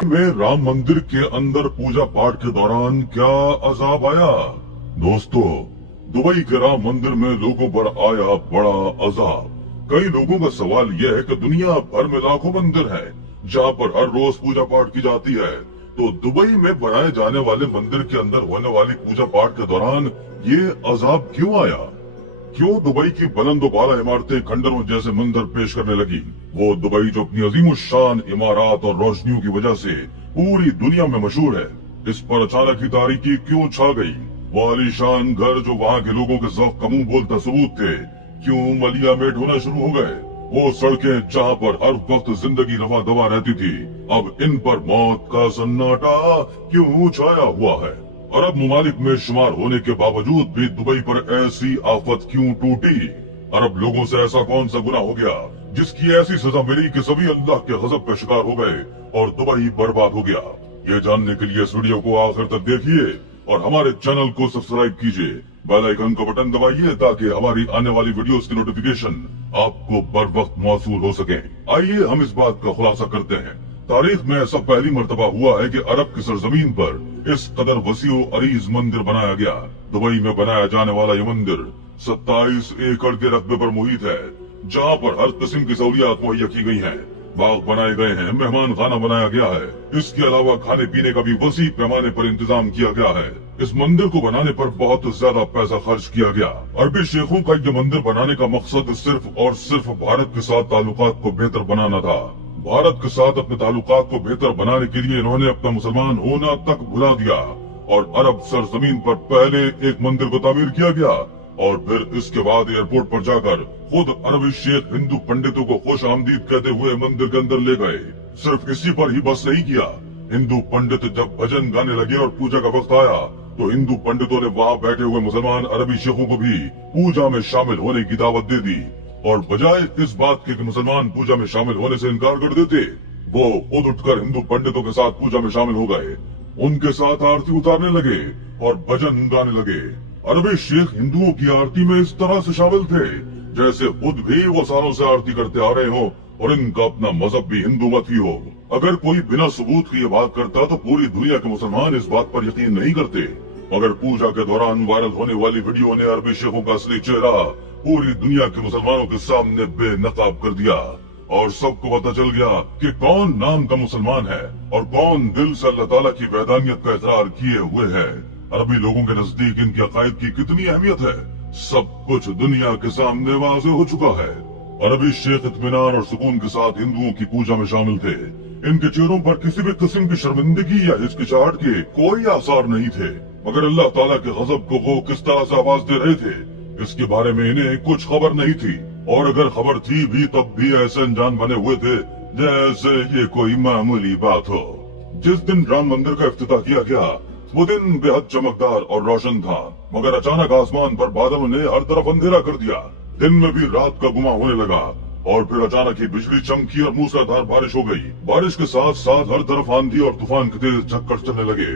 में राम मंदिर के अंदर पूजा पाठ के दौरान क्या अजाब आया। दोस्तों, दुबई के राम मंदिर में लोगों पर आया बड़ा अजाब। कई लोगों का सवाल यह है कि दुनिया भर में लाखों मंदिर हैं जहां पर हर रोज पूजा पाठ की जाती है, तो दुबई में बनाए जाने वाले मंदिर के अंदर होने वाली पूजा पाठ के दौरान ये अजाब क्यों आया। क्यों दुबई की बुलंद बाला इमारतें खंडरों जैसे मंजर पेश करने लगी। वो दुबई जो अपनी अजीमुशान इमारत और रोशनियों की वजह से पूरी दुनिया में मशहूर है, इस पर अचानक ही तारीकी क्यों छा गई। वो आलीशान घर जो वहाँ के लोगों के ज़ौक़ का मुंह बोलता सबूत थे, क्यों मलिया मेट होना शुरू हो गए। वो सड़कें जहाँ पर हर वक्त जिंदगी रवा दवा रहती थी, अब इन पर मौत का सन्नाटा क्यों छाया हुआ है। अरब मुमालिक में शुमार होने के बावजूद भी दुबई पर ऐसी आफत क्यों टूटी। अरब लोगों से ऐसा कौन सा गुनाह हो गया जिसकी ऐसी सजा मिली कि सभी अल्लाह के गजब का शिकार हो गए और दुबई बर्बाद हो गया। ये जानने के लिए इस वीडियो को आखिर तक देखिए और हमारे चैनल को सब्सक्राइब कीजिए, बेल आइकन का बटन दबाइए ताकि हमारी आने वाली वीडियोस की नोटिफिकेशन आपको बर वक्त मौसूल हो सके। आइए हम इस बात का खुलासा करते हैं। तारीख में ऐसा पहली मर्तबा हुआ है कि अरब की सरजमीन पर इस कदर वसीओ अरीज मंदिर बनाया गया। दुबई में बनाया जाने वाला ये मंदिर 27 एकड़ के रकबे पर मुहित है, जहाँ पर हर किस्म की सहूलियात मुहैया की गई हैं। बाग बनाए गए हैं, मेहमान खाना बनाया गया है, इसके अलावा खाने पीने का भी वसी पैमाने पर इंतजाम किया गया है। इस मंदिर को बनाने पर बहुत ज्यादा पैसा खर्च किया गया। अरबी शेखों का ये मंदिर बनाने का मकसद सिर्फ और सिर्फ भारत के साथ ताल्लुकात को बेहतर बनाना था। भारत के साथ अपने ताल्लुकात को बेहतर बनाने के लिए इन्होंने अपना मुसलमान होना तक भुला दिया और अरब सरजमीन पर पहले एक मंदिर को तामीर किया गया और फिर इसके बाद एयरपोर्ट पर जाकर खुद अरबी शेख हिंदू पंडितों को खुश आमदीद कहते हुए मंदिर के अंदर ले गए। सिर्फ इसी पर ही बस नहीं किया, हिंदू पंडित जब भजन गाने लगे और पूजा का वक्त आया तो हिंदू पंडितों ने वहाँ बैठे हुए मुसलमान अरबी शेखों को भी पूजा में शामिल होने की दावत दे दी और बजाय इस बात के कि मुसलमान पूजा में शामिल होने से इनकार कर देते, वो खुद उठकर हिंदू पंडितों के साथ पूजा में शामिल हो गए, उनके साथ आरती उतारने लगे और भजन गाने लगे। अरबी शेख हिंदुओं की आरती में इस तरह से शामिल थे जैसे खुद भी वो सालों से आरती करते आ रहे हो और इनका अपना मजहब भी हिंदू मत ही हो। अगर कोई बिना सबूत की ये बात करता तो पूरी दुनिया के मुसलमान इस बात पर यकीन नहीं करते, मगर पूजा के दौरान वायरल होने वाली वीडियो ने अरबी शेखों का असली चेहरा पूरी दुनिया के मुसलमानों के सामने बेनकाब कर दिया और सबको पता चल गया कि कौन नाम का मुसलमान है और कौन दिल से अल्लाह ताला की वहदानियत का इकरार किए हुए है। अरबी लोगों के नजदीक इनके अकायद की कितनी अहमियत है, सब कुछ दुनिया के सामने वाज़ेह हो चुका है। अरबी शेख इत्मीनान और सुकून के साथ हिंदुओं की पूजा में शामिल थे। इनके चेहरों पर किसी भी किस्म की शर्मिंदगी या हिचकिचाहट के कोई आसार नहीं थे, मगर अल्लाह ताला के गजब को वो किस तरह से आवाज दे रहे थे इसके बारे में इन्हें कुछ खबर नहीं थी, और अगर खबर थी भी तब भी ऐसे अनजान बने हुए थे जैसे ये कोई मामूली बात हो। जिस दिन राम मंदिर का इफ्तिताह किया गया वो दिन बेहद चमकदार और रोशन था, मगर अचानक आसमान पर बादलों ने हर तरफ अंधेरा कर दिया। दिन में भी रात का गुमा होने लगा और फिर अचानक ही बिजली चमकी और मूसलाधार बारिश हो गई। बारिश के साथ साथ हर तरफ आंधी और तूफान के तेज झक्कड़ चलने लगे,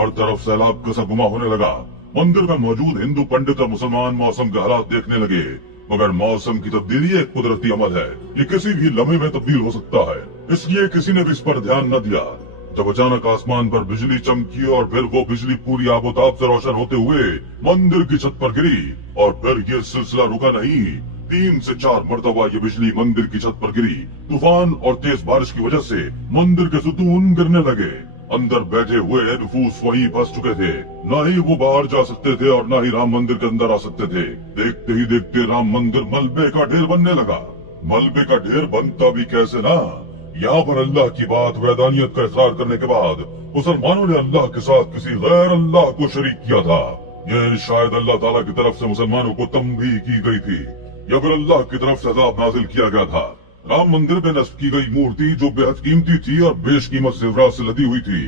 हर तरफ सैलाब का सा गुमा होने लगा। मंदिर में मौजूद हिंदू पंडित और मुसलमान मौसम के हालात देखने लगे, मगर मौसम की तब्दीली एक कुदरती अमल है, ये किसी भी लम्हे में तब्दील हो सकता है, इसलिए किसी ने भी इस पर ध्यान न दिया। जब अचानक आसमान पर बिजली चमकी और फिर वो बिजली पूरी आबोताब से रोशन होते हुए मंदिर की छत पर गिरी और फिर ये सिलसिला रुका नहीं, 3 से 4 मरतबा ये बिजली मंदिर की छत पर गिरी। तूफान और तेज बारिश की वजह से मंदिर के सुतून गिरने लगे। अंदर बैठे हुए नफूस वहीं फंस चुके थे, न ही वो बाहर जा सकते थे और न ही राम मंदिर के अंदर आ सकते थे। देखते ही देखते राम मंदिर मलबे का ढेर बनने लगा। मलबे का ढेर बनता भी कैसे ना, यहाँ पर अल्लाह की बात वैदानियत का इकरार करने के बाद मुसलमानों ने अल्लाह के साथ किसी गैर अल्लाह को शरीक किया था। यह शायद अल्लाह ताला की तरफ से मुसलमानों को तंबीह की गई थी या फिर अल्लाह की तरफ से अज़ाब नाजिल किया गया था। राम मंदिर में नस्ब की गई मूर्ति जो बेहद कीमती थी और बेशकीमत जेवरात से लदी हुई थी,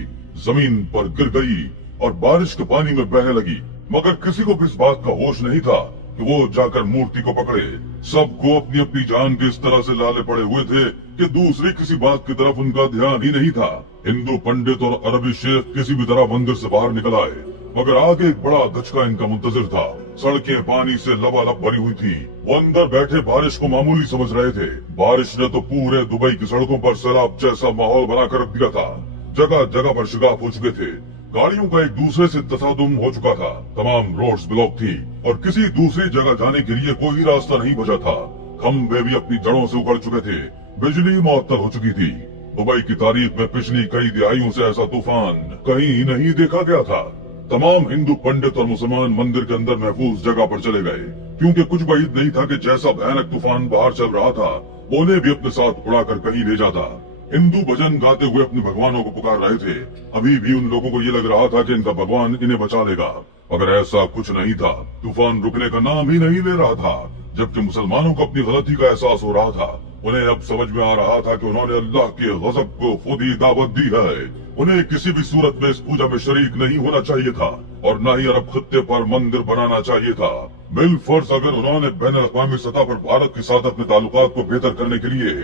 जमीन पर गिर गई और बारिश के पानी में बहने लगी, मगर किसी को भी इस बात का होश नहीं था कि वो जाकर मूर्ति को पकड़े। सबको अपनी अपनी जान के इस तरह से लाले पड़े हुए थे कि दूसरी किसी बात की तरफ उनका ध्यान ही नहीं था। हिंदू पंडित और अरबी शेख किसी भी तरह मंदिर से बाहर निकल आए, मगर आगे एक बड़ा धचका इनका मुंतजिर था। सड़कें पानी से लबालब भरी हुई थी। वो अंदर बैठे बारिश को मामूली समझ रहे थे। बारिश ने तो पूरे दुबई की सड़कों पर सैलाब जैसा माहौल बना कर रख दिया था। जगह जगह पर शिगाफ हो चुके थे। गाड़ियों का एक दूसरे से तसादुम हो चुका था। तमाम रोड्स ब्लॉक थी और किसी दूसरी जगह जाने के लिए कोई रास्ता नहीं बचा था। खंभे भी अपनी जड़ों से उखड़ चुके थे, बिजली मुअत्तल हो चुकी थी। दुबई की तारीख में पिछली कई दिहाइयों से ऐसा तूफान कहीं नहीं देखा गया था। तमाम हिंदू पंडित और मुसलमान मंदिर के अंदर महफूज जगह पर चले गए, क्योंकि कुछ बाद नहीं था कि जैसा भयानक तूफान बाहर चल रहा था उन्हें भी अपने साथ उड़ाकर कहीं ले जाता। हिंदू भजन गाते हुए अपने भगवानों को पुकार रहे थे। अभी भी उन लोगों को ये लग रहा था कि इनका भगवान इन्हें बचा लेगा, मगर ऐसा कुछ नहीं था। तूफान रुकने का नाम ही नहीं ले रहा था, जबकि मुसलमानों को अपनी गलती का एहसास हो रहा था। उन्हें अब समझ में आ रहा था कि उन्होंने अल्लाह के गज़ब को खुद ही दावत दी है। उन्हें किसी भी सूरत में इस पूजा में शरीक नहीं होना चाहिए था और न ही अरब खत्ते पर मंदिर बनाना चाहिए था। बिलफर्ज अगर उन्होंने बैन अल-अक़वामी सतह पर भारत के साथ अपने ताल्लुकात को बेहतर करने के लिए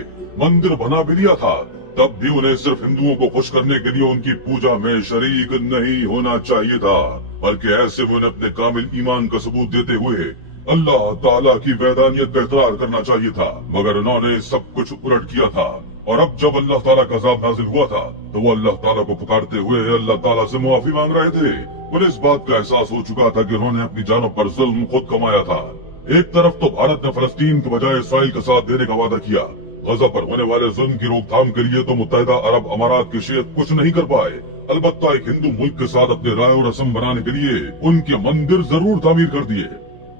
मंदिर बना भी लिया था, तब भी उन्हें सिर्फ हिंदुओं को खुश करने के लिए उनकी पूजा में शरीक नहीं होना चाहिए था, बल्कि ऐसे में उन्हें अपने कामिल ईमान का सबूत देते हुए अल्लाह ताला की वैदानियत का इकरार करना चाहिए था। मगर उन्होंने सब कुछ उलट किया था और अब जब अल्लाह ताला का अज़ाब नाज़िल हुआ था तो वो अल्लाह ताला को पुकारते हुए अल्लाह ताला से मुआफी मांग रहे थे। उन्हें इस बात का एहसास हो चुका था कि उन्होंने अपनी जानों पर जुल्म खुद कमाया था। एक तरफ तो भारत ने फलस्तीन के बजाय इसराइल का साथ देने का वादा किया। गजा पर होने वाले जुल्म की रोकथाम के लिए तो मुत्तहिदा अरब अमारात के शेख कुछ नहीं कर पाए, अलबत्ता एक हिंदू मुल्क के साथ अपने राय और रस्म बनाने के लिए उनके मंदिर जरूर तामीर कर दिए।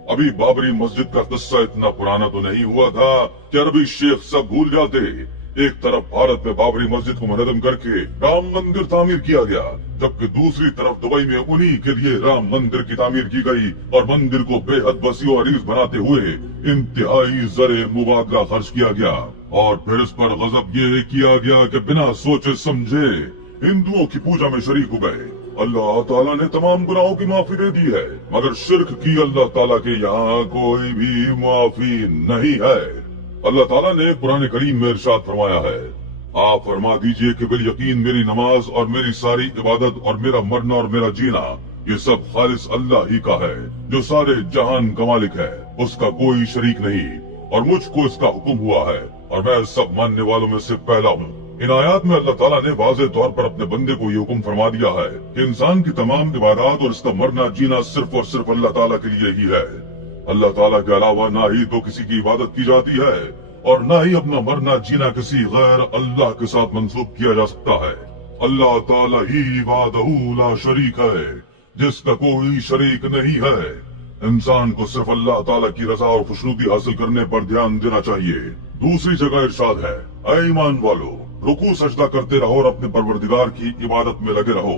अभी बाबरी मस्जिद का किस्सा इतना पुराना तो नहीं हुआ था कि अरबी शेख सब भूल जाते। एक तरफ भारत में बाबरी मस्जिद को मुनहदम करके राम मंदिर तामीर किया गया, जबकि दूसरी तरफ दुबई में उन्हीं के लिए राम मंदिर की तामीर की गई और मंदिर को बेहद वसी और अरीज बनाते हुए इंतहाई ज़रे मुबादला खर्च किया गया। और फिर इस पर गजब ये किया गया कि बिना सोचे समझे हिंदुओं की पूजा में शरीक हो गए। अल्लाह ताला ने तमाम गुनाहों की माफी दे दी है, मगर शिर्क की अल्लाह ताला के यहाँ कोई भी माफी नहीं है। अल्लाह ताला ने कुरान करीम में इरशाद फरमाया है, आप फरमा दीजिए कि बिल यकीन मेरी नमाज और मेरी सारी इबादत और मेरा मरना और मेरा जीना ये सब खालिस अल्लाह ही का है, जो सारे जहान का मालिक है, उसका कोई शरीक नहीं, और मुझको इसका हुक्म हुआ है और मैं सब मानने वालों में से पहला हूँ। इन आयात में अल्लाह ताला ने वाज़े तौर पर अपने बंदे को ये हुक्म फरमा दिया है कि इंसान की तमाम इबादत और इसका मरना जीना सिर्फ और सिर्फ अल्लाह ताला के लिए ही है। अल्लाह ताला के अलावा ना ही तो किसी की इबादत की जाती है और ना ही अपना मरना जीना किसी गैर अल्लाह के साथ मंसूब किया जा सकता है। अल्लाह ताला ही वाहदहू ला शरीक है, जिसका कोई शरीक नहीं है। इंसान को सिर्फ अल्लाह ताला की रजा और खुशनुदी हासिल करने पर ध्यान देना चाहिए। दूसरी जगह इरशाद है, ऐ ईमान वालो, रुकू सजदा करते रहो और अपने परवरदिगार की इबादत में लगे रहो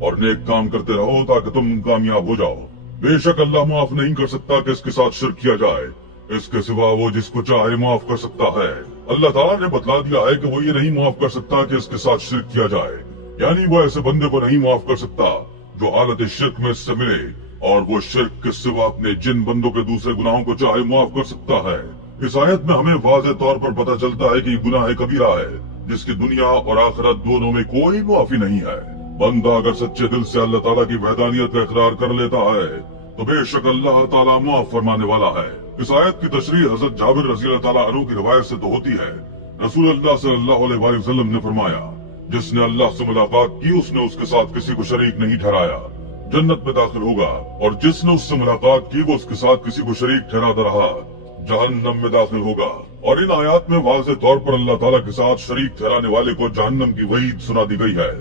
और नेक काम करते रहो ताकि तुम कामयाब हो जाओ। बेशक अल्लाह माफ नहीं कर सकता कि इसके साथ शिर्क किया जाए, इसके सिवा वो जिसको चाहे माफ कर सकता है। अल्लाह ताला ने बतला दिया है कि वो ये नहीं माफ कर सकता कि इसके साथ शिर्क किया जाए, यानी वो ऐसे बंदे को नहीं माफ कर सकता जो हालत शिर्क में इससे मिले, और वो शिर्क के सिवा अपने जिन बंदों के दूसरे गुनाहों को चाहे माफ कर सकता है। इस आयत में हमें वाज़े तौर पर पता चलता है कि गुनाह कबीरा है जिसकी दुनिया और आखिरत दोनों में कोई माफी नहीं है। बंदा अगर सच्चे दिल से अल्लाह ताला की वहदानियत का इकरार कर लेता है तो बेशक अल्लाह ताला माफ फरमाने वाला है। इस आयत की तशरीह हज़रत जाबिर रज़ी अल्लाह ताला अन्हु की रिवायत से तो होती है। रसूल अल्लाह सल्लल्लाहु अलैहि वसल्लम ने फरमाया, जिसने अल्लाह से मुलाकात की उसने उसके साथ किसी को शरीक नहीं ठहराया, जन्नत में दाखिल होगा, और जिसने उससे मुलाकात की वो उसके साथ किसी को शरीक ठहराता रहा, जहन्नम में दाखिल होगा। और इन आयात में वाज़े तौर पर अल्लाह ताला के साथ शरीक ठहराने वाले को जहन्नम की वईद सुना दी गई है।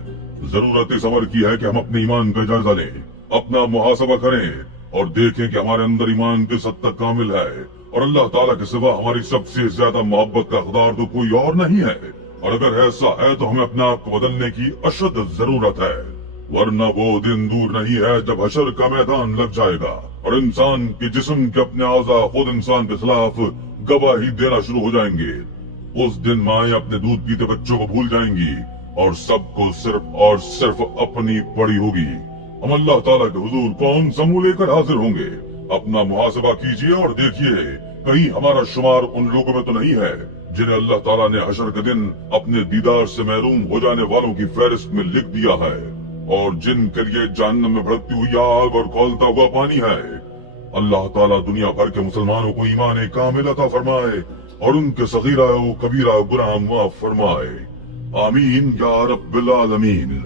जरूरत इस अमर की है कि हम अपने ईमान का जायजा लें, अपना मुहासबा करें और देखें कि हमारे अंदर ईमान किस हद तक कामिल है, और अल्लाह ताला के सिवा हमारी सबसे ज्यादा मोहब्बत का हकदार तो कोई और नहीं है। और अगर ऐसा है तो हमें अपने आप को बदलने की अशद जरूरत है, वरना वो दिन दूर नहीं है जब हशर का मैदान लग जाएगा और इंसान के जिस्म के अपने आज़ा खुद इंसान के खिलाफ गवाही देना शुरू हो जाएंगे। उस दिन माएं अपने दूध पीते बच्चों को भूल जाएंगी और सबको सिर्फ और सिर्फ अपनी पड़ी होगी। हम अल्लाह ताला के हुजूर कौन समूह लेकर हाजिर होंगे। अपना मुहासबा कीजिए और देखिए कहीं हमारा शुमार उन लोगों में तो नहीं है जिन्हें अल्लाह ताला ने हशर के दिन अपने दीदार से महरूम हो जाने वालों की फहरिस्त में लिख दिया है, और जिनके लिए जहन्नम में भड़कती हुई आग और खौलता हुआ पानी है। अल्लाह ताला दुनिया भर के मुसलमानों को ईमान कामिल अता फरमाए और उनके सगीरा व कबीरा गुनाह माफ फरमाए। آمین یا رب العالمین.